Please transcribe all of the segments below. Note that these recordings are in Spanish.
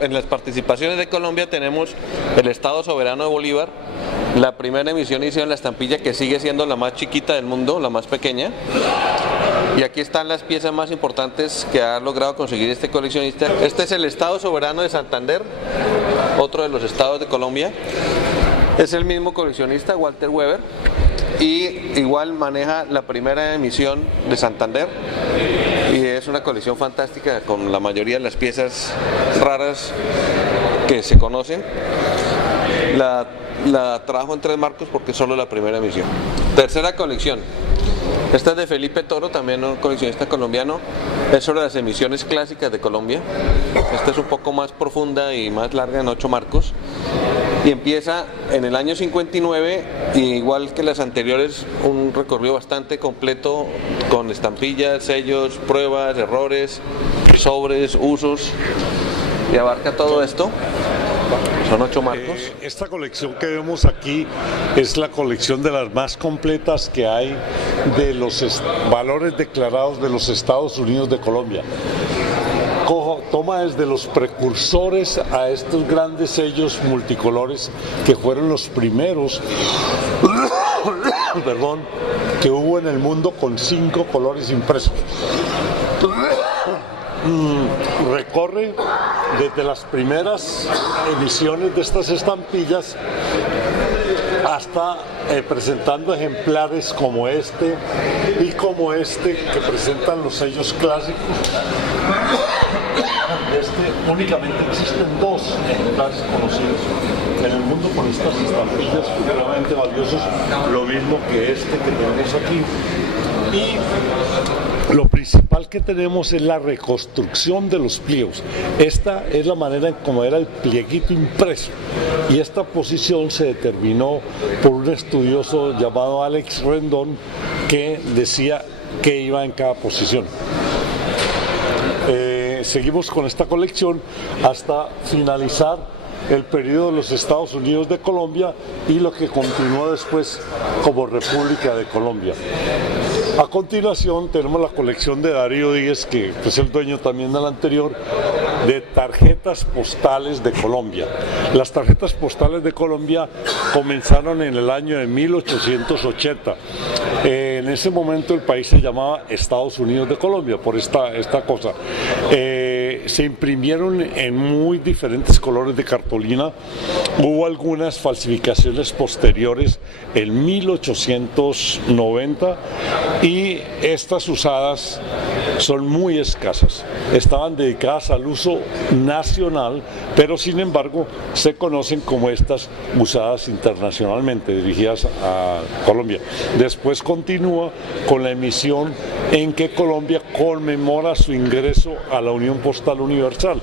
en las participaciones de Colombia tenemos el Estado Soberano de Bolívar. La primera emisión hicieron la estampilla, que sigue siendo la más chiquita del mundo, la más pequeña. Y aquí están las piezas más importantes que ha logrado conseguir este coleccionista. Este es el Estado Soberano de Santander, otro de los estados de Colombia. Es el mismo coleccionista, Walter Weber, y igual maneja la primera emisión de Santander. Y es una colección fantástica con la mayoría de las piezas raras que se conocen. La trajo en 3 marcos porque es solo la primera emisión. Tercera colección. Esta es de Felipe Toro, también un coleccionista colombiano. Es sobre las emisiones clásicas de Colombia. Esta es un poco más profunda y más larga, en 8 marcos. Y empieza en el año 59, y igual que las anteriores, un recorrido bastante completo con estampillas, sellos, pruebas, errores, sobres, usos, y abarca todo esto. Son 8 marcos. Esta colección que vemos aquí es la colección de las más completas que hay de los valores declarados de los Estados Unidos de Colombia. Toma desde los precursores a estos grandes sellos multicolores que fueron los primeros perdón, que hubo en el mundo con 5 colores impresos. Recorre desde las primeras emisiones de estas estampillas hasta presentando ejemplares como este y como este, que presentan los sellos clásicos. Únicamente existen 2 ejemplares conocidos en el mundo con estas estampillas supremamente valiosos, lo mismo que este que tenemos aquí. Y lo principal que tenemos es la reconstrucción de los pliegos. Esta es la manera en cómo era el plieguito impreso, y esta posición se determinó por un estudioso llamado Alex Rendón, que decía que iba en cada posición. Seguimos con esta colección hasta finalizar el periodo de los Estados Unidos de Colombia y lo que continuó después como República de Colombia. A continuación tenemos la colección de Darío Díez, que es el dueño también de la anterior, de tarjetas postales de Colombia. Las tarjetas postales de Colombia comenzaron en el año de 1880. En ese momento el país se llamaba Estados Unidos de Colombia por esta cosa. Se imprimieron en muy diferentes colores de cartulina. Hubo algunas falsificaciones posteriores en 1890 y estas usadas son muy escasas. Estaban dedicadas al uso nacional, pero sin embargo se conocen como estas usadas internacionalmente, dirigidas a Colombia. Después continúa con la emisión en que Colombia conmemora su ingreso a la Unión Postal Universal,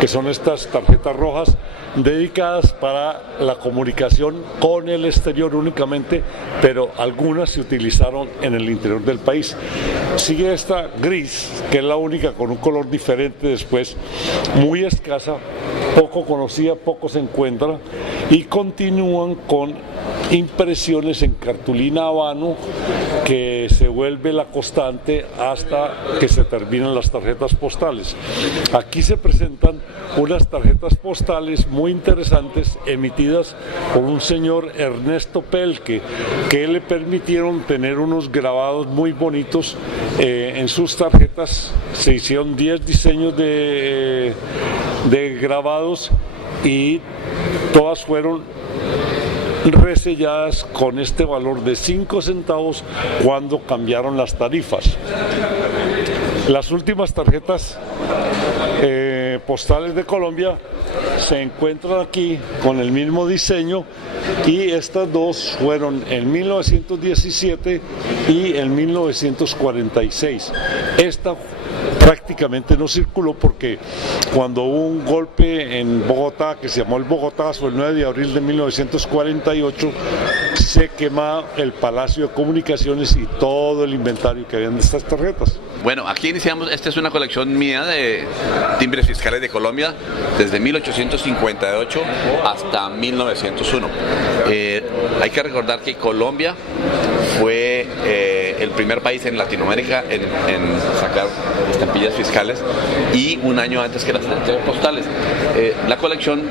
que son estas tarjetas rojas dedicadas para la comunicación con el exterior únicamente, pero algunas se utilizaron en el interior del país. Sigue esta gris, que es la única con un color diferente después, muy escasa, poco conocida, poco se encuentra, y continúan con impresiones en cartulina habano, que se vuelve la constante hasta que se terminan las tarjetas postales. Aquí se presentan unas tarjetas postales muy interesantes emitidas por un señor Ernesto Pelque, que le permitieron tener unos grabados muy bonitos en sus tarjetas. Se hicieron 10 diseños de grabados y todas fueron reselladas con este valor de 5 centavos cuando cambiaron las tarifas. Las últimas tarjetas postales de Colombia se encuentran aquí con el mismo diseño, y estas dos fueron en 1917 y en 1946. Esta prácticamente no circuló porque cuando hubo un golpe en Bogotá, que se llamó el Bogotazo, el 9 de abril de 1948, se quema el Palacio de Comunicaciones y todo el inventario que habían de estas tarjetas. Bueno, aquí iniciamos, esta es una colección mía de timbres fiscales de Colombia desde 1858 hasta 1901. Hay que recordar que Colombia fue el el primer país en Latinoamérica en sacar estampillas fiscales y un año antes que las estampillas postales. La colección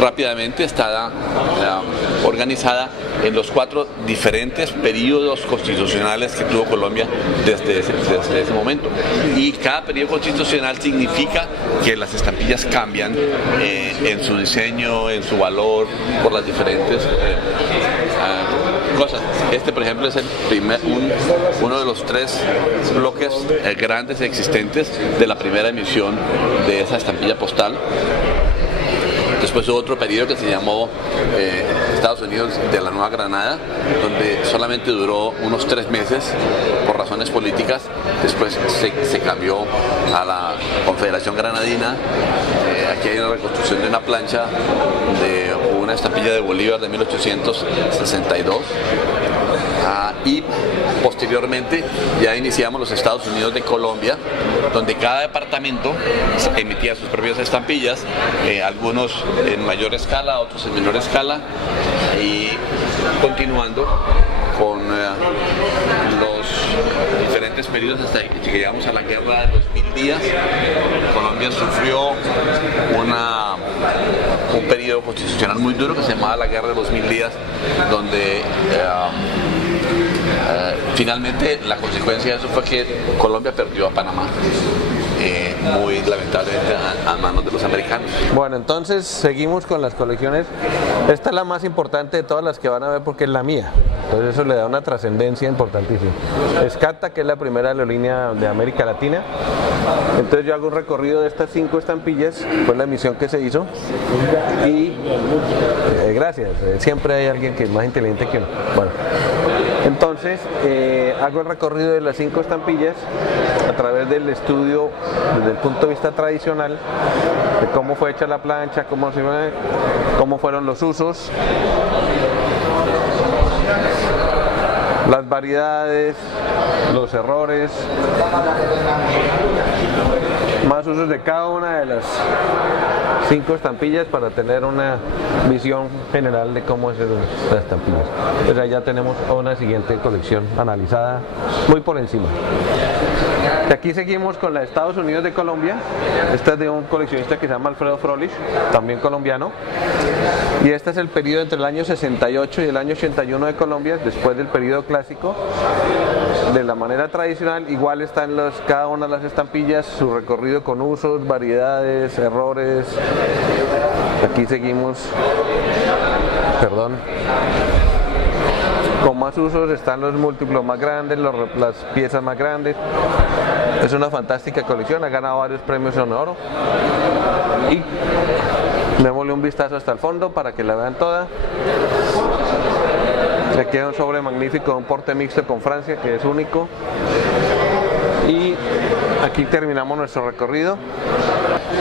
rápidamente está organizada en los 4 diferentes periodos constitucionales que tuvo Colombia desde ese momento. Y cada periodo constitucional significa que las estampillas cambian en su diseño, en su valor, por las diferentes cosas. Este, por ejemplo, es uno de los 3 bloques grandes existentes de la primera emisión de esa estampilla postal. Después hubo otro periodo que se llamó Estados Unidos de la Nueva Granada, donde solamente duró unos 3 meses por razones políticas. Después se cambió a la Confederación Granadina. Aquí hay una reconstrucción de una plancha de una estampilla de Bolívar de 1862. Y posteriormente ya iniciamos los Estados Unidos de Colombia, donde cada departamento emitía sus propias estampillas, algunos en mayor escala, otros en menor escala, y continuando con los diferentes periodos hasta que llegamos a la guerra de los 1000 días. Colombia sufrió un periodo constitucional muy duro que se llamaba la guerra de los 1000 días, donde finalmente la consecuencia de eso fue que Colombia perdió a Panamá, muy lamentablemente a manos de los americanos. Bueno, entonces seguimos con las colecciones. Esta es la más importante de todas las que van a ver porque es la mía. Entonces eso le da una trascendencia importantísima. Escata, que es la primera aerolínea de América Latina. Entonces yo hago un recorrido de estas 5 estampillas, fue la emisión que se hizo. Y gracias, siempre hay alguien que es más inteligente que uno. Bueno, entonces hago el recorrido de las 5 estampillas a través del estudio desde el punto de vista tradicional de cómo fue hecha la plancha, cómo fueron los usos, las variedades, los errores, más usos de cada una de las 5 estampillas para tener una visión general de cómo es las estampillas. Pues allá tenemos una siguiente colección analizada muy por encima. Y aquí seguimos con la de Estados Unidos de Colombia. Esta es de un coleccionista que se llama Alfredo Frolich, también colombiano. Y este es el periodo entre el año 68 y el año 81 de Colombia, después del periodo clásico. De la manera tradicional, igual están cada una de las estampillas, su recorrido con usos, variedades, errores. Aquí seguimos, con más usos, están los múltiplos más grandes, las piezas más grandes. Es una fantástica colección, ha ganado varios premios en oro. Y démosle un vistazo hasta el fondo para que la vean toda. Aquí hay un sobre magnífico, un porte mixto con Francia que es único. Y aquí terminamos nuestro recorrido.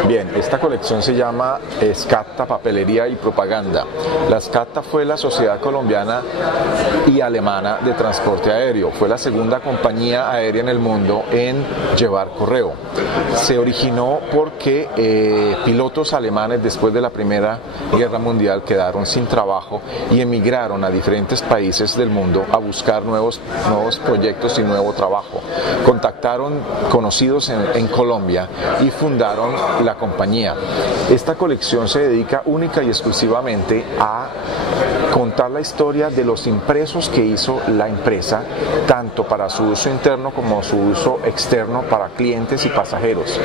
Bien, esta colección se llama Escata, Papelería y Propaganda. La Escata fue la sociedad colombiana y alemana de transporte aéreo. Fue la segunda compañía aérea en el mundo en llevar correo. Se originó porque pilotos alemanes después de la Primera Guerra Mundial quedaron sin trabajo y emigraron a diferentes países del mundo a buscar nuevos proyectos y nuevo trabajo. Contactaron conocidos en Colombia y fundaron la compañía. Esta colección se dedica única y exclusivamente a contar la historia de los impresos que hizo la empresa, tanto para su uso interno como su uso externo para clientes y pasajeros.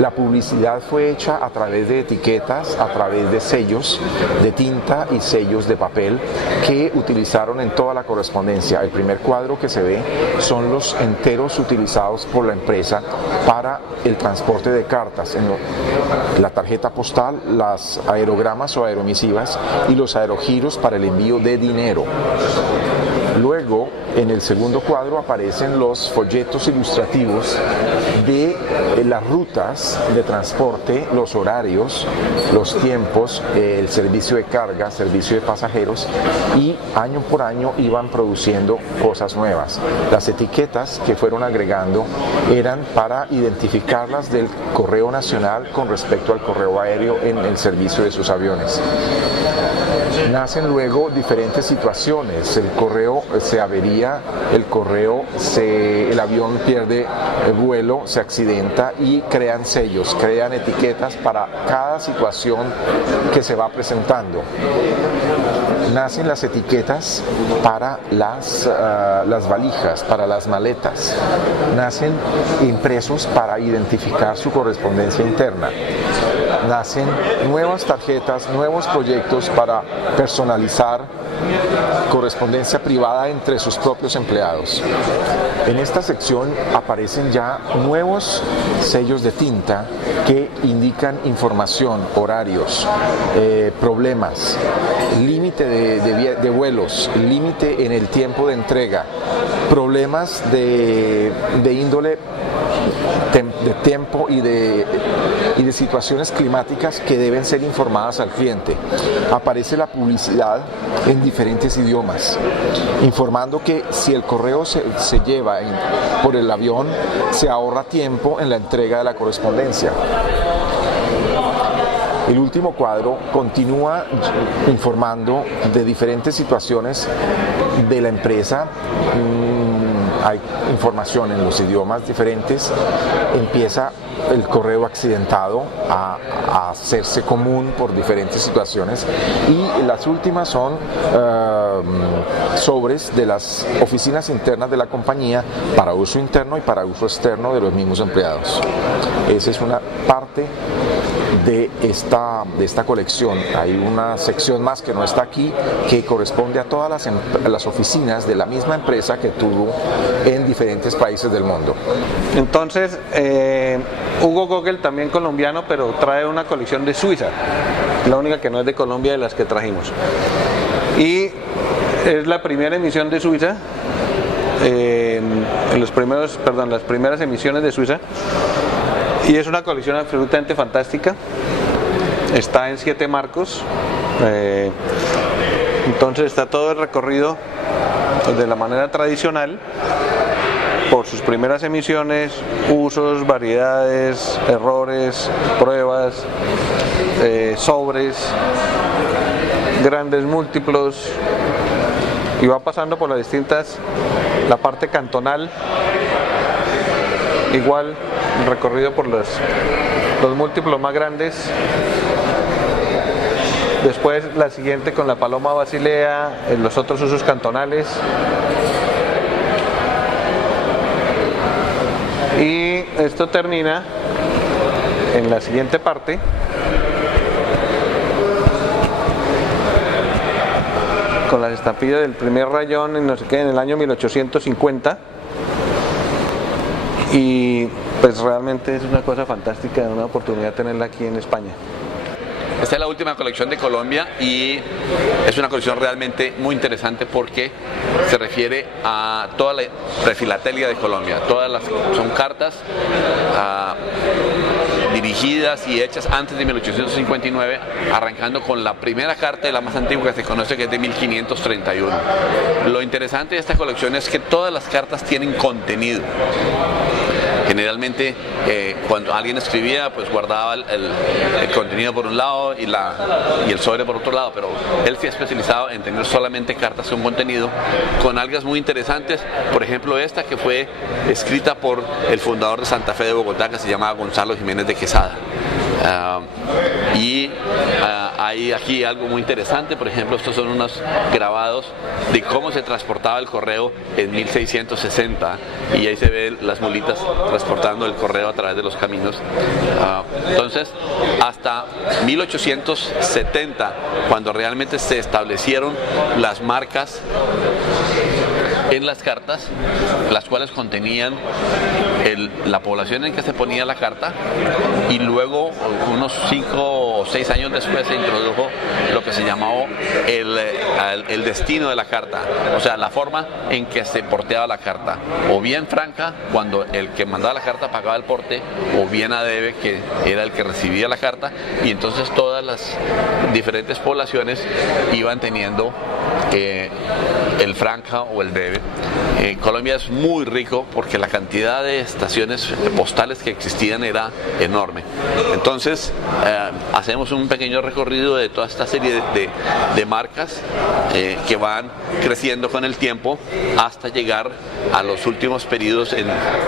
La publicidad fue hecha a través de etiquetas, a través de sellos de tinta y sellos de papel que utilizaron en toda la correspondencia. El primer cuadro que se ve son los enteros utilizados por la empresa para el transporte de cartas, la tarjeta postal, las aerogramas o aeromisivas y los aerogiros para el envío de dinero. Luego, en el segundo cuadro aparecen los folletos ilustrativos de las rutas de transporte, los horarios, los tiempos, el servicio de carga, servicio de pasajeros, y año por año iban produciendo cosas nuevas. Las etiquetas que fueron agregando eran para identificarlas del correo nacional con respecto al correo aéreo en el servicio de sus aviones. Nacen luego diferentes situaciones. El correo se avería el correo, el avión pierde el vuelo, se accidenta y crean sellos, crean etiquetas para cada situación que se va presentando. Nacen las etiquetas para las valijas, para las maletas. Nacen impresos para identificar su correspondencia interna. Nacen nuevas tarjetas, nuevos proyectos para personalizar correspondencia privada entre sus propios empleados. En esta sección aparecen ya nuevos sellos de tinta que indican información, horarios, problemas, límite de vuelos, límite en el tiempo de entrega, problemas de índole de tiempo y de situaciones climáticas que deben ser informadas al cliente. Aparece la publicidad en diferentes idiomas, informando que si el correo se lleva por el avión, se ahorra tiempo en la entrega de la correspondencia. El último cuadro continúa informando de diferentes situaciones de la empresa. Hay información en los idiomas diferentes, empieza el correo accidentado a hacerse común por diferentes situaciones, y las últimas son sobres de las oficinas internas de la compañía para uso interno y para uso externo de los mismos empleados. Esa es una parte de esta colección. Hay una sección más que no está aquí, que corresponde a todas las oficinas de la misma empresa que tuvo en diferentes países del mundo. Entonces, Hugo Gogel, también colombiano, pero trae una colección de Suiza, la única que no es de Colombia de las que trajimos. Y es la primera emisión de Suiza, las primeras emisiones de Suiza. Y es una colección absolutamente fantástica. Está en 7 marcos. Entonces está todo el recorrido de la manera tradicional por sus primeras emisiones, usos, variedades, errores, pruebas, sobres, grandes múltiplos, y va pasando por las distintas, la parte cantonal, igual recorrido por los múltiplos más grandes. Después la siguiente con la paloma basilea, los otros usos cantonales. Y esto termina en la siguiente parte con las estampillas del primer rayón en no sé qué, en el año 1850. Y pues realmente es una cosa fantástica, una oportunidad tenerla aquí en España. Esta es la última colección de Colombia y es una colección realmente muy interesante porque se refiere a toda la filatelia de Colombia. Son cartas dirigidas y hechas antes de 1859, arrancando con la primera carta, la más antigua que se conoce, que es de 1531. Lo interesante de esta colección es que todas las cartas tienen contenido. Generalmente cuando alguien escribía, pues guardaba el contenido por un lado y el sobre por otro lado, pero él se ha especializado en tener solamente cartas con contenido, con algas muy interesantes. Por ejemplo, esta que fue escrita por el fundador de Santa Fe de Bogotá, que se llamaba Gonzalo Jiménez de Quesada. Hay aquí algo muy interesante. Por ejemplo, estos son unos grabados de cómo se transportaba el correo en 1660, y ahí se ven las mulitas transportando el correo a través de los caminos. Entonces, hasta 1870, cuando realmente se establecieron las marcas en las cartas, las cuales contenían la población en que se ponía la carta, y luego unos 5 o 6 años después se introdujo lo que se llamó el destino de la carta, o sea, la forma en que se porteaba la carta, o bien franca, cuando el que mandaba la carta pagaba el porte, o bien a debe, que era el que recibía la carta, y entonces todas las diferentes poblaciones iban teniendo el franca o el debe Colombia es muy rico porque la cantidad de estaciones postales que existían era enorme. Entonces hacemos un pequeño recorrido de toda esta serie de marcas que van creciendo con el tiempo hasta llegar a los últimos periodos en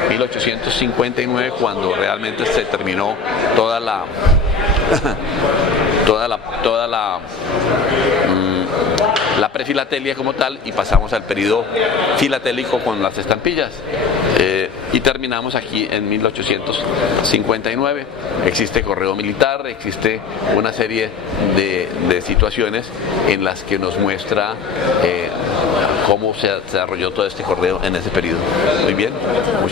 1859, cuando realmente se terminó toda la prefilatelia como tal, y pasamos al periodo filatélico con las estampillas, y terminamos aquí en 1859. Existe correo militar, existe una serie de situaciones en las que nos muestra cómo se desarrolló todo este correo en ese periodo. Muy bien.